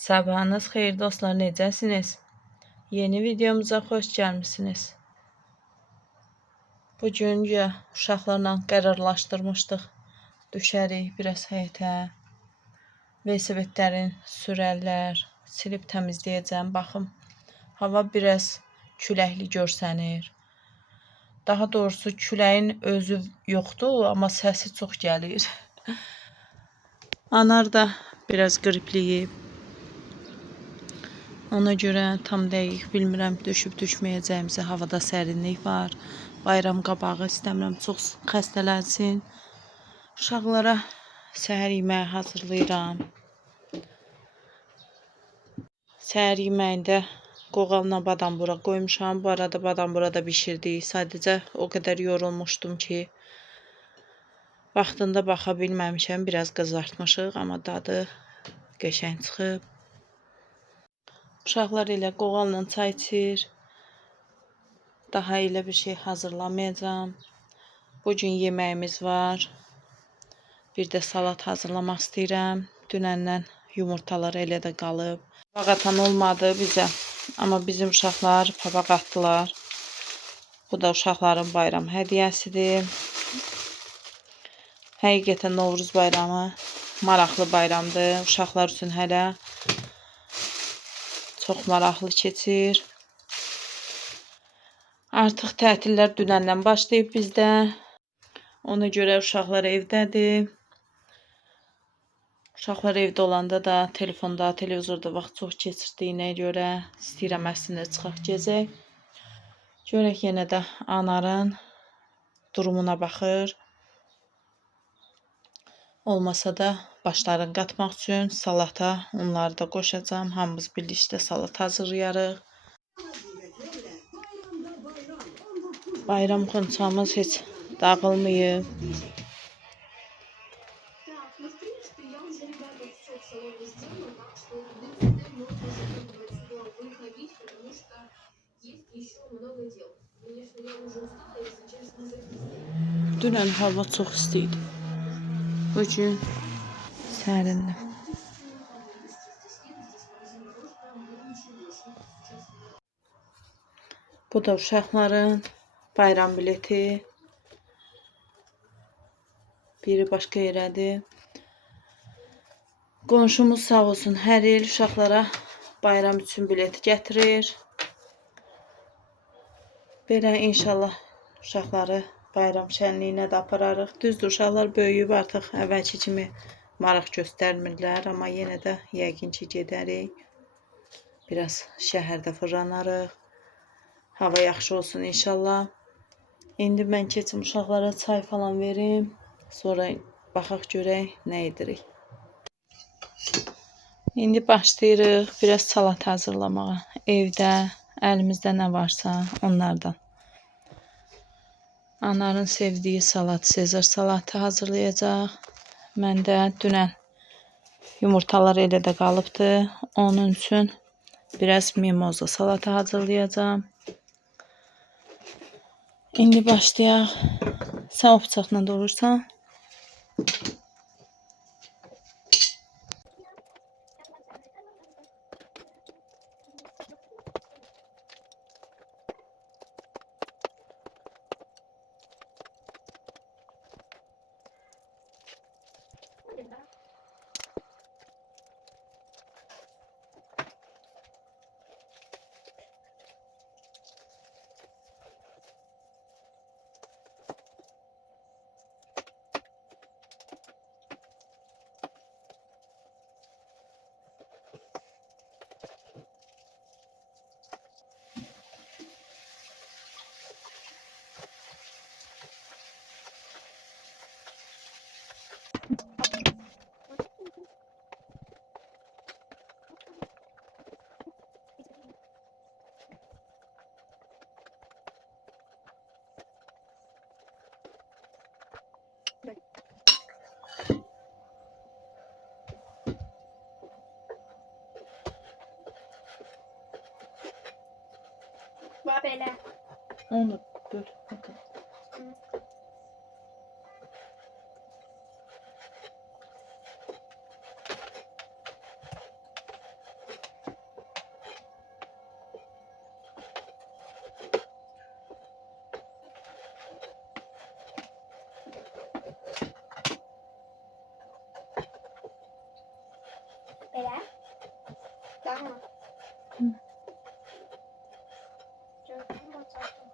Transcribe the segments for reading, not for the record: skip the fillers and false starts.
Sabahınız xeyir dostlar, necəsiniz? Yeni videomuza xoş gəlmisiniz. Bugün uşaqlarla qərarlaşdırmışdıq. Düşərik biraz həyətə. Velosipedlərin sürərlər, silib təmizləyəcəm. Baxım, hava biraz küləkli görsənir. Daha doğrusu küləyin özü yoxdur, amma səsi çox gəlir. Anar da biraz qripliyib. Ona görə tam dəqiq bilmirəm düşüb-düşməyəcəyimizi. Havada sərinlik var. Bayram qabağı istəmirəm çox xəstələnsin. Uşaqlara səhər yeməyi hazırlayıram. Səhər yeməyində qoğalla badambura qoymuşam. Bu arada badambura da bişirdik. Sadəcə o qədər yorulmuşdum ki, vaxtında baxa bilməmişəm. Biraz qızartmışıq, amma dadı qəşəng çıxıb. Uşaqlar ilə qoğalla çay içir. Daha elə bir şey hazırlamayacağım. Bugün yeməyimiz var. Bir də salat hazırlamaq istəyirəm. Dünəndən yumurtalar elə də qalıb. Papaq atan olmadı bizə. Amma bizim uşaqlar papaq atdılar. Bu da uşaqların bayram hədiyyəsidir. Həqiqətən Novruz bayramı maraqlı bayramdır. Uşaqlar üçün hələ çox maraqlı keçir. Artıq tətillər dünəndən başlayıb bizdə. Ona görə uşaqlar evdədir. Uşaqlar evdə olanda da telefonda, televizorda vaxt çox keçirdiyinə görə istəyirəm əslində çıxaq gezək. Görək yenə də Anarın durumuna baxır. Olmasa da başlarını qatmaq üçün salata onları da qoşacağım. Hamımız birlikdə salat hazırlayarıq. Bayram xonçamız heç dağılmayıb. Dünən hava çox isti idi. Bugün sərindir. Bu da uşaqların bayram bileti. Biri başqa yerədir. Qonşumuz sağ olsun hər il uşaqlara bayram üçün bilet gətirir. Belə inşallah uşaqları bayram şənliyinə də apararıq. Düzdür, uşaqlar böyüyüb artıq əvvəlki kimi maraq göstərmirlər. Amma yenə də yəqin ki gedərik. Biraz şəhərdə fırlanarıq. Hava yaxşı olsun inşallah. İndi mən keçim uşaqlara çay falan verim. Sonra baxaq görək nə edirik. İndi başlayırıq biraz salat hazırlamağa. Evdə əlimizdə nə varsa onlardan. Anarın sevdiyi salat, Sezar salatı hazırlayacaq. Mən də dünən yumurtalar elə də qalıbdı. Onun üçün biraz mimoza salatı hazırlayacağım. İndi başlayaq. Sən o bıçaqla doğursan. Böyle. Onu dur bakalım. Elə. Tamam. Hı. Gördüm bakalım.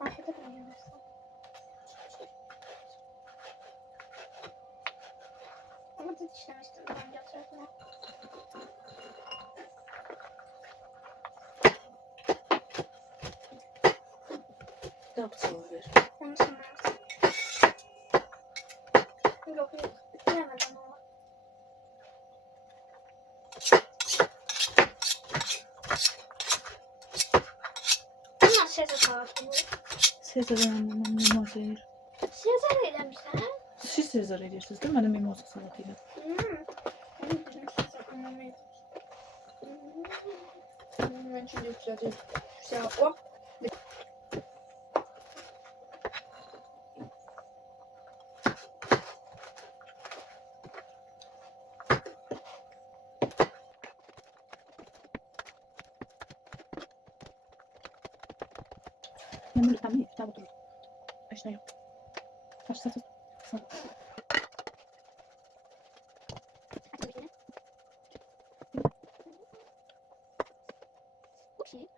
Afiyet olsun. Ama da işlemiştim ben götürdüm. Yapsın ver. Onu sanırım. Yok yok. Bilemedim ama. Ama sese sağlıklı. Sezar annem mimoza yer. Sese eylemişler. Siz Sezar edirsiniz değil mi? Hani mimoza salatıyla. Ben şimdi yükseleceğim. Güzel. Hop. Ben böyle tam iyi. Tam oturur. İşte yok. Kaç satır. Okey.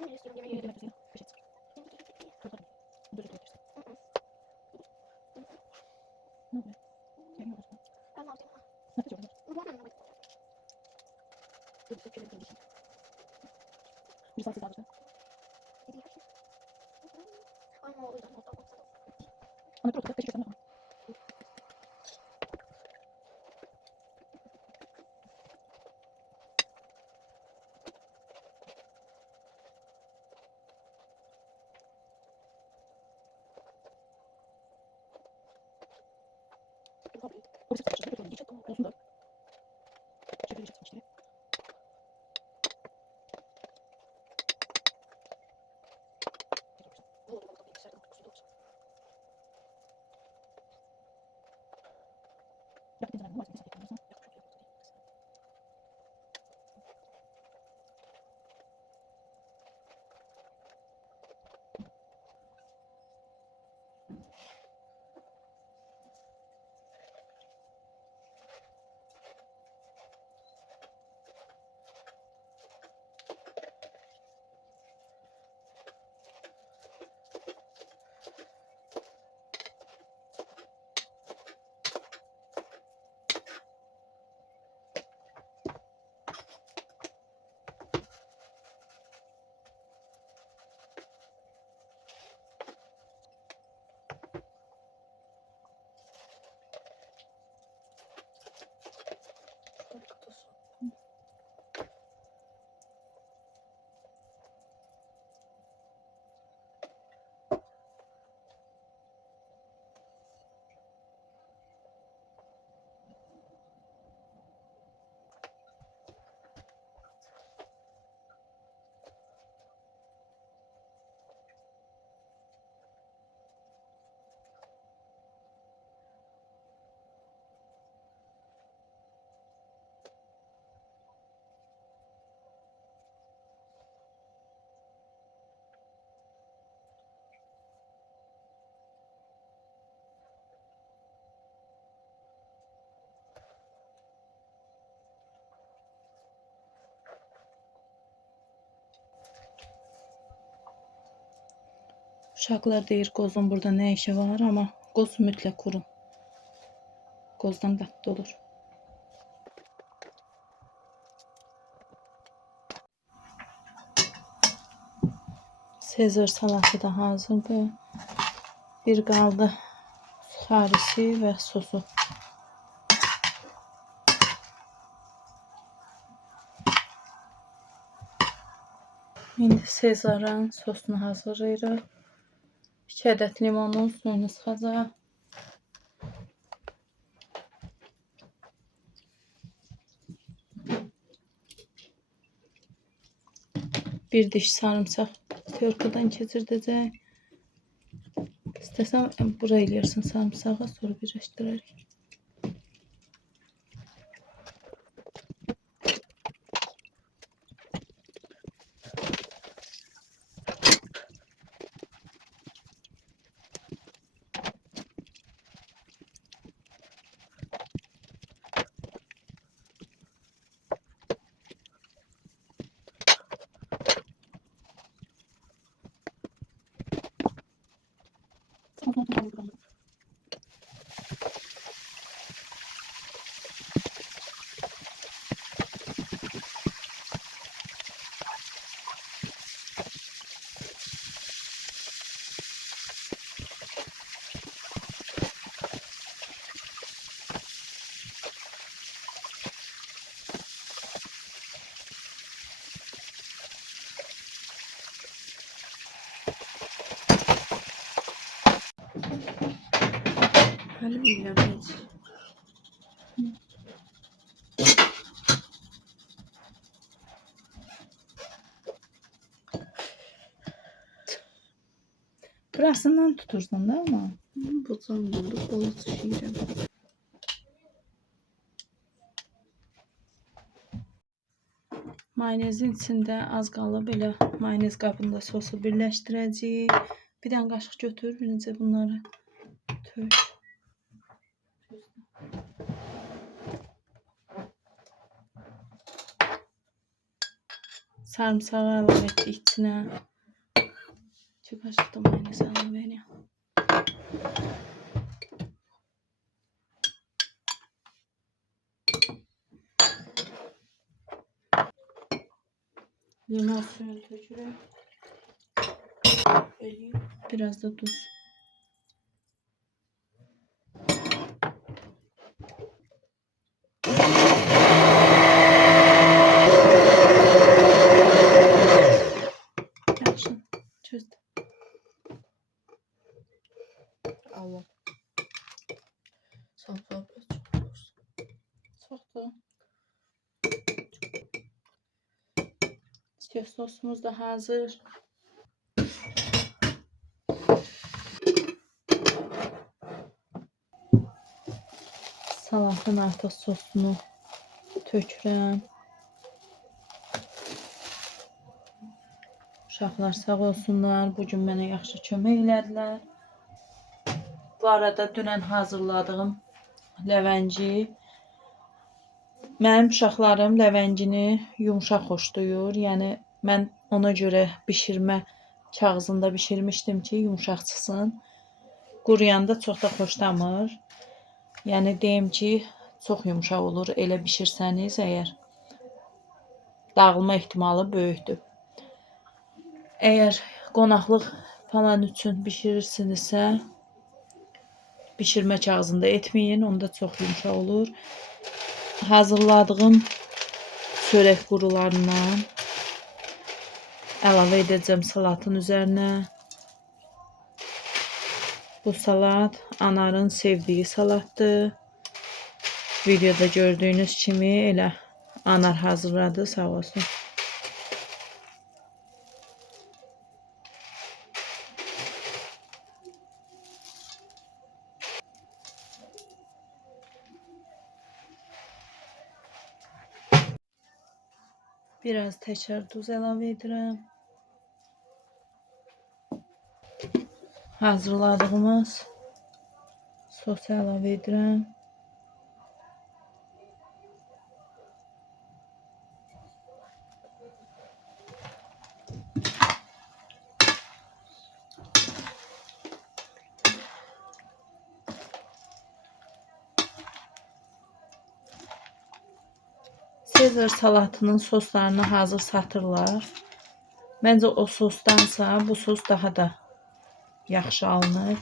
Ne istiyorum yemeği? Ben aldım. Bu ne? Ama o yüzden nokta nokta. Uşaqlar deyir qozun burada nə işi var, amma qoz mütləq qurun. Qozdan dadlı olur. Sezar salatı da hazırdır. Bir qaldı xarisi və sosu. İndi Sezarın sosunu hazırlayırıq. 2 ədəd limonun suyunu sıxacaq. Bir diş sarımsaq terkadan keçirdəcək. İstəsən buraya eləyirsən sarımsağı, sonra birləşdirərik. Hələ bilmirəm heç. Burasından tutursan da ama. Bıçağım oldu, balık şişirəm. Mayonezin içində az qalıb elə mayonez qabında sosu birləşdirəcəyik. Bir dənə qaşıq götür, birinci bunları tök. Sarımsağı əlavə etdik içinə. 2 qaşıq da mayonez əlavə edək. Limon suyunu tökürük. Biraz da tuz. Yaxşı, çözdüm. Allah. Sarımsağı biraz çok olsun. Çoxdur. Şef sosumuz da hazır. Salatın artıq sosunu tökürəm. Uşaqlar sağ olsunlar, bugün mənə yaxşı kömək elədilər. Bu arada dünən hazırladığım ləvənci. Mənim uşaqlarım ləvəncini yumşaq xoşlayır. Yəni mən ona görə bişirmə kağızında bişirmişdim ki, yumşaq çıxsın. Quruyanda çox da xoşlamır. Yəni deyim ki, çox yumşaq olur elə bişirsəniz əgər. Dağılma ehtimalı böyükdür. Əgər qonaqlıq falan üçün bişirirsinizsə, bişirmə kağızında etməyin, onda çox yumşaq olur. Hazırladığım çörək qurularından əlavə edəcəm salatın üzərinə. Bu salat Anarın sevdiyi salatdır. Videoda gördüyünüz kimi elə Anar hazırladı, sağ olsun. Biraz təkrar duz əlavə edirəm. Hazırladığımız sosu əlavə edirəm. Sezar salatının soslarını hazır satırlar. Məncə o sosdansa bu sos daha da yaxşı alınır.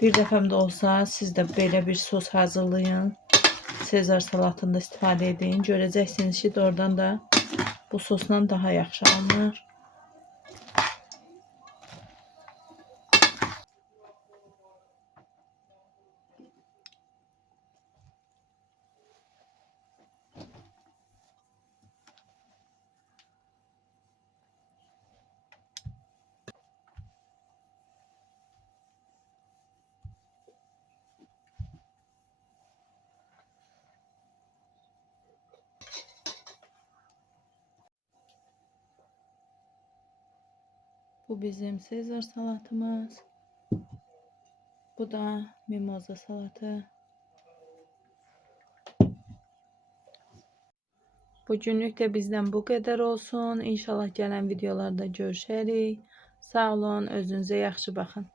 Bir dəfəm də olsa siz də belə bir sos hazırlayın. Sezar salatında istifadə edin. Görəcəksiniz ki, doğrudan da Bu sosla daha yaxşı alınır. Bu bizim Sezar salatımız. Bu da mimoza salatı. Bugünlük de bizden bu kadar olsun. İnşallah gelen videolarda görüşərik. Sağ olun, özünüzə yaxşı baxın.